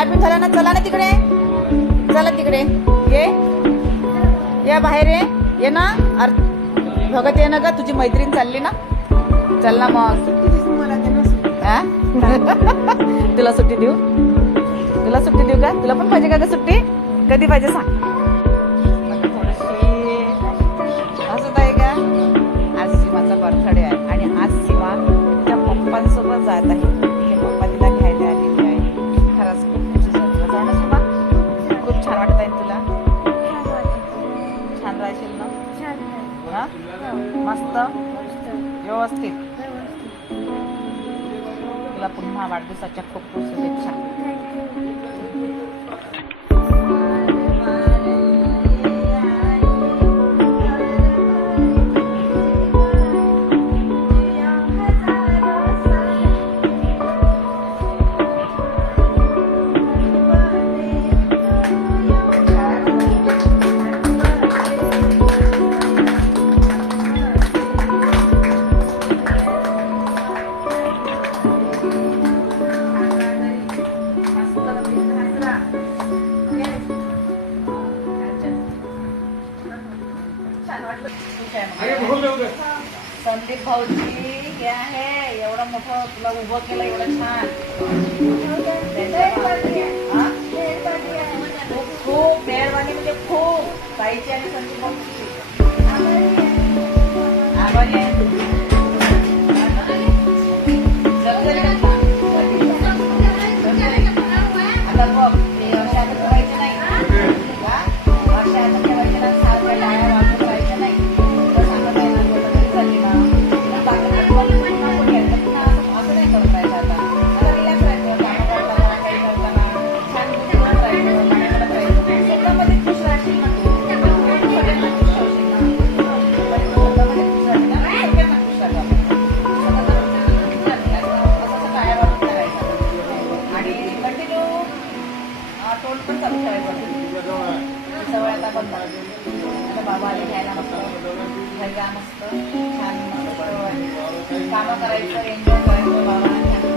चहा झाला ना चला ना तिकडे. चला तिकडे. ये. या बाहेर ये. ये ना. अर भगत ये ना ग तुझी मैत्रीण चालली ना? चल ना मग. तुला सुट्टी देऊ? तुला सुट्टी देऊ का? तुला पण पाहिजे का ग सुट्टी? कधी पाहिजे सांग. ना? मस्त? व्यवस्थित. तुला पुन्हा वाढदिवसाच्या खूप खूप शुभेच्छा. संदीप भाऊजी हे आहे एवढं मोठं तुला उभं केलं एवढं छान हा? खूप खूप मेहरबानी म्हणजे खूप ताईची आणि संदीप भाऊची टोल पण चालू ठेवायचं ती सवय आता बंद आता बाबा आले घ्यायला मस्त घरी जा मस्त छान मस्त कामं करायचं एन्जॉय करायचं बाबा